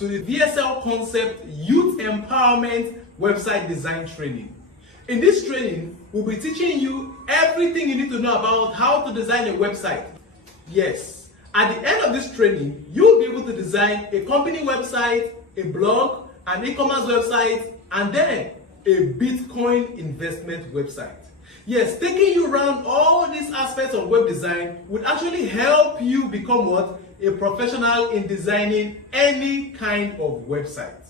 to the V.S.L Concept Youth Empowerment Website Design Training. In this training, we'll be teaching you everything you need to know about how to design a website. Yes, at the end of this training, you'll be able to design a company website, a blog, an e-commerce website, and then a Bitcoin investment website. Yes, taking you around all these aspects of web design would actually help you become what? A professional in designing any kind of website.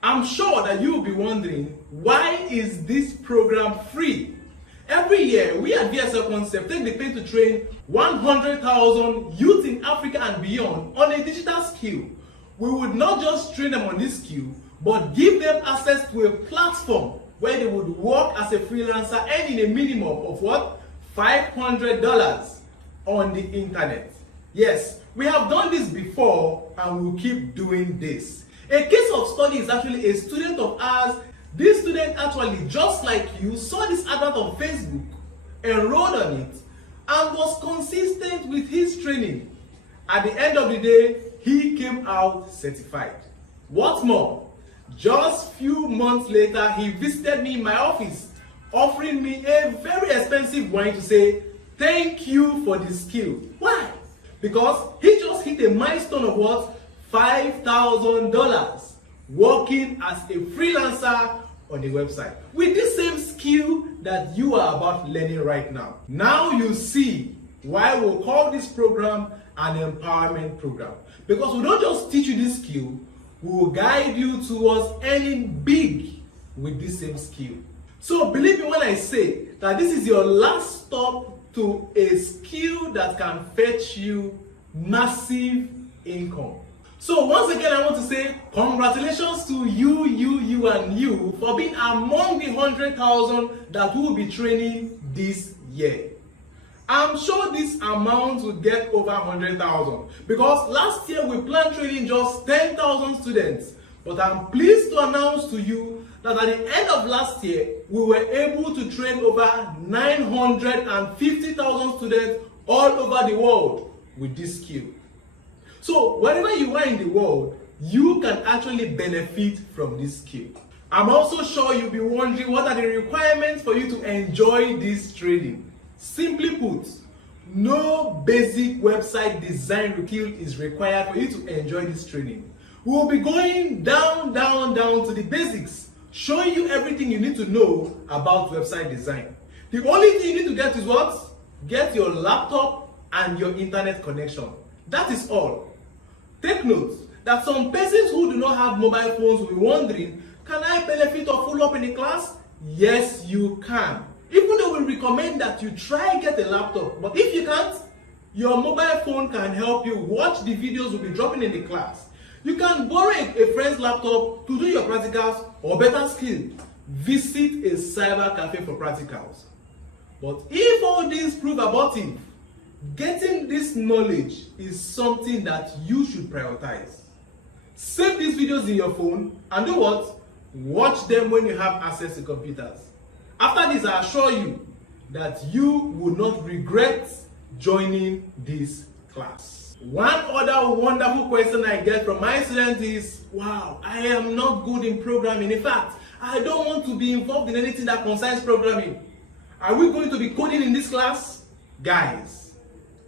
I'm sure that you will be wondering, why is this program free? Every year, we at V.S.L Concept take the pain to train 100,000 youth in Africa and beyond on a digital skill. We would not just train them on this skill, but give them access to a platform where they would work as a freelancer earning a minimum of what? $500 on the internet. Yes, we have done this before and we'll keep doing this. A case of study is actually a student of ours. This student actually, just like you, saw this advert on Facebook, enrolled on it, and was consistent with his training. At the end of the day, he came out certified. What's more, just few months later, he visited me in my office, offering me a very expensive wine to say, thank you for the skill. Why? Because he just hit a milestone of what? $5,000 working as a freelancer on a website with this same skill that you are about learning right now. Now you see why we'll call this program an empowerment program. Because we don't just teach you this skill, we will guide you towards earning big with this same skill. So believe me when I say that this is your last stop to a skill that can fetch you massive income. So once again, I want to say congratulations to you and you for being among the 100,000 that we will be training this year. I'm sure this amount will get over 100,000 because last year we planned training just 10,000 students. But I'm pleased to announce to you that at the end of last year, we were able to train over 950,000 students all over the world with this skill. So wherever you are in the world, you can actually benefit from this skill. I'm also sure you'll be wondering what are the requirements for you to enjoy this training. Simply put, no basic website design skill is required for you to enjoy this training. We will be going down to the basics, showing you everything you need to know about website design. The only thing you need to get is what? Get your laptop and your internet connection. That is all. Take note that some persons who do not have mobile phones will be wondering, can I benefit or follow up in the class? Yes, you can. Even though we recommend that you try get a laptop, but if you can't, your mobile phone can help you watch the videos we'll be dropping in the class. You can borrow a friend's laptop to do your practicals, or better still, visit a cyber cafe for practicals. But if all these prove abortive, getting this knowledge is something that you should prioritize. Save these videos in your phone and do what? Watch them when you have access to computers. After this, I assure you that you will not regret joining this class. One other wonderful question I get from my students is, wow, I am not good in programming. In fact, I don't want to be involved in anything that concerns programming. Are we going to be coding in this class? Guys,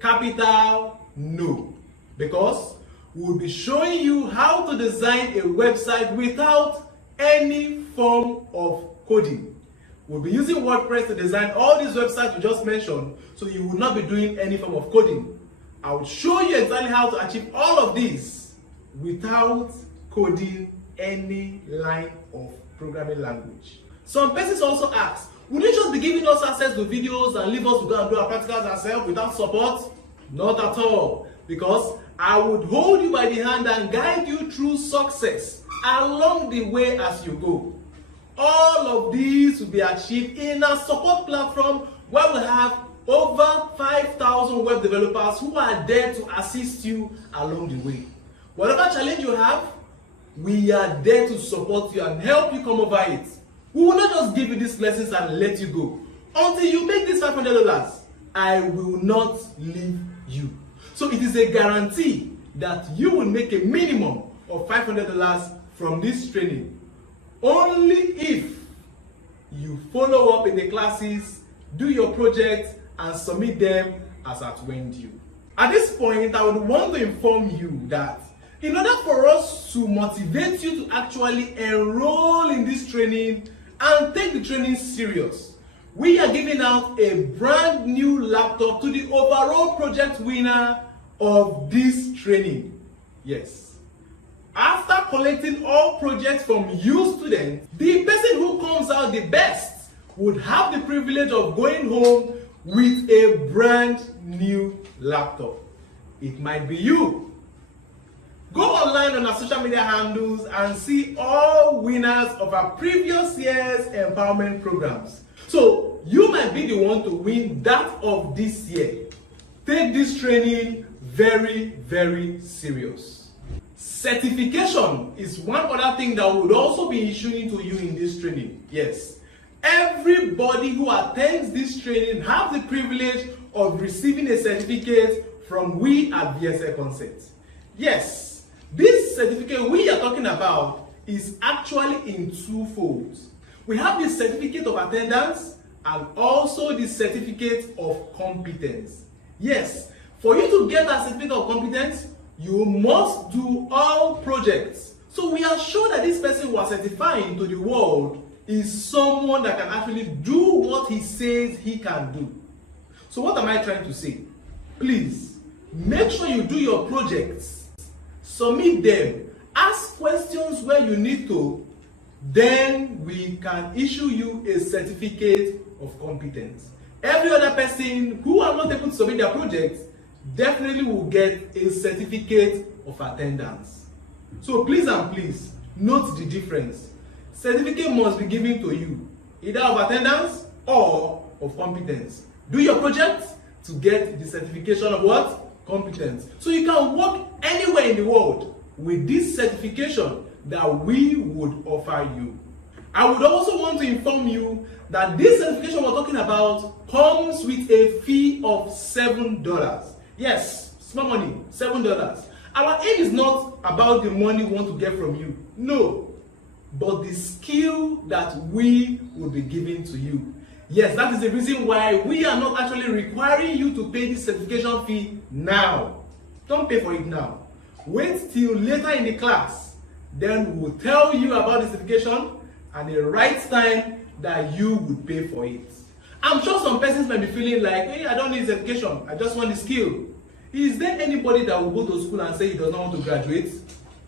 capital no. Because we'll be showing you how to design a website without any form of coding. We'll be using WordPress to design all these websites we just mentioned, so you will not be doing any form of coding. I will show you exactly how to achieve all of this without coding any line of programming language. Some persons also ask, would you just be giving us access to videos and leave us to go and do our practicals ourselves without support? Not at all, because I would hold you by the hand and guide you through success along the way as you go. All of these will be achieved in a support platform where we have over 5,000 web developers who are there to assist you along the way. Whatever challenge you have, we are there to support you and help you come over it. We will not just give you these lessons and let you go. Until you make this $500, I will not leave you. So it is a guarantee that you will make a minimum of $500 from this training only if you follow up in the classes, do your projects, and submit them as at when due. At this point, I would want to inform you that in order for us to motivate you to actually enroll in this training and take the training serious, we are giving out a brand new laptop to the overall project winner of this training. Yes. After collecting all projects from you students, the person who comes out the best would have the privilege of going home with a brand new laptop. It might be you. Go online on our social media handles and see all winners of our previous year's empowerment programs. So you might be the one to win that of this year. Take this training very, very serious. Certification is one other thing that would also be issuing to you in this training. Yes. Everybody who attends this training have the privilege of receiving a certificate from we at V.S.L Concept. Yes, this certificate we are talking about is actually in two folds. We have the certificate of attendance and also the certificate of competence. Yes, for you to get a certificate of competence, you must do all projects. So we are sure that this person who are certifying to the world is someone that can actually do what he says he can do. So what am I trying to say? Please, make sure you do your projects, submit them, ask questions where you need to, then we can issue you a certificate of competence. Every other person who are not able to submit their projects definitely will get a certificate of attendance. So please and please, note the difference. Certificate must be given to you, either of attendance or of competence. Do your project to get the certification of what? Competence. So you can work anywhere in the world with this certification that we would offer you. I would also want to inform you that this certification we're talking about comes with a fee of $7. Yes, small money, $7. Our aim is not about the money we want to get from you. No. But the skill that we will be giving to you. Yes, that is the reason why we are not actually requiring you to pay this certification fee now. Don't pay for it now. Wait till later in the class. Then we will tell you about the certification and the right time that you would pay for it. I'm sure some persons might be feeling like, hey, I don't need certification, I just want the skill. Is there anybody that will go to school and say he does not want to graduate?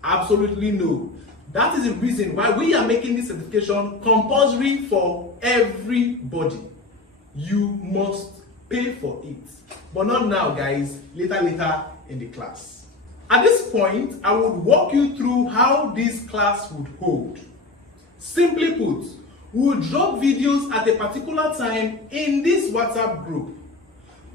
Absolutely no. That is the reason why we are making this certification compulsory for everybody. You must pay for it. But not now, guys. Later in the class. At this point, I would walk you through how this class would hold. Simply put, we will drop videos at a particular time in this WhatsApp group.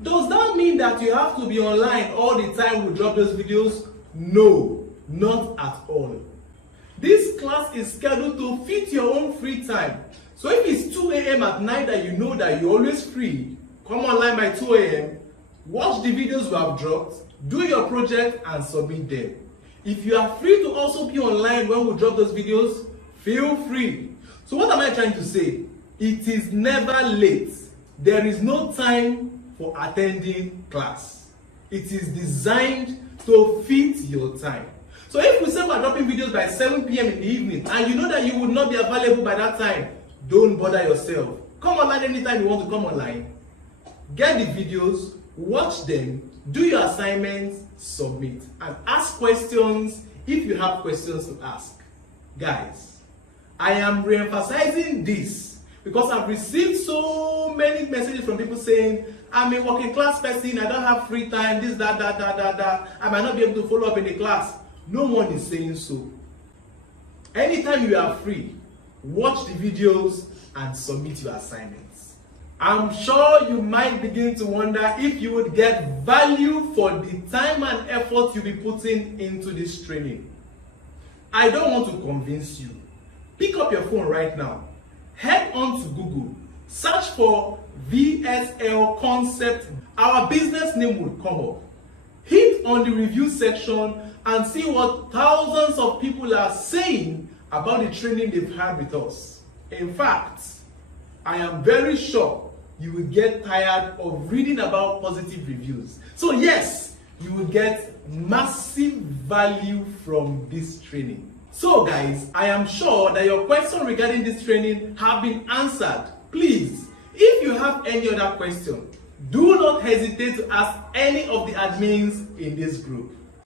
Does that mean that you have to be online all the time we drop those videos? No, not at all. This class is scheduled to fit your own free time. So if it's 2 a.m. at night that you know that you're always free, come online by 2 a.m., watch the videos we have dropped, do your project and submit them. If you are free to also be online when we drop those videos, feel free. So what am I trying to say? It is never late. There is no time for attending class. It is designed to fit your time. So if we say we're dropping videos by 7 p.m. in the evening and you know that you would not be available by that time, don't bother yourself. Come online anytime you want to come online. Get the videos, watch them, do your assignments, submit, and ask questions if you have questions to ask. Guys, I am re-emphasizing this because I've received so many messages from people saying, I'm a working class person, I don't have free time, this, that, I might not be able to follow up in the class. No one is saying so. Anytime you are free, watch the videos and submit your assignments. I'm sure you might begin to wonder if you would get value for the time and effort you'll be putting into this training. I don't want to convince you. Pick up your phone right now. Head on to Google. Search for V.S.L Concept. Our business name will come up. hit on the review section and see what thousands of people are saying about the training they've had with us. In fact, I am very sure you will get tired of reading about positive reviews. So yes, you will get massive value from this training. So guys, I am sure that your questions regarding this training have been answered. Please, if you have any other question, do not hesitate to ask any of the admins in this group.